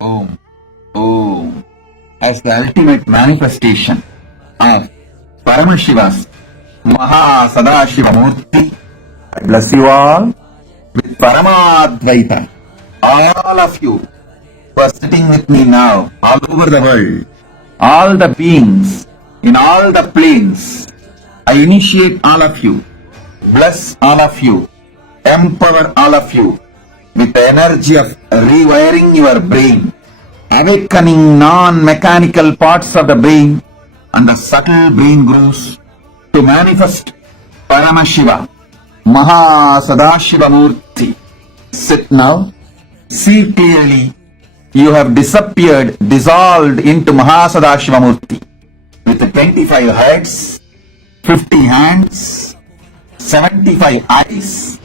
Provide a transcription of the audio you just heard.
Om. Om. As the ultimate manifestation of Paramashiva's Maha Sadashiva Murti, I bless you all with Paramadvaita. All of you who are sitting with me now, all over the world, all the beings in all the planes, I initiate all of you, bless all of you, empower all of you with the energy of rewiring your brain, awakening non-mechanical parts of the brain, and the subtle brain grooves to manifest Paramashiva, Maha Sadashiva Murti. Sit now, see clearly, you have disappeared, dissolved into Maha Sadashiva Murti with 25 heads, 50 hands, 75 eyes,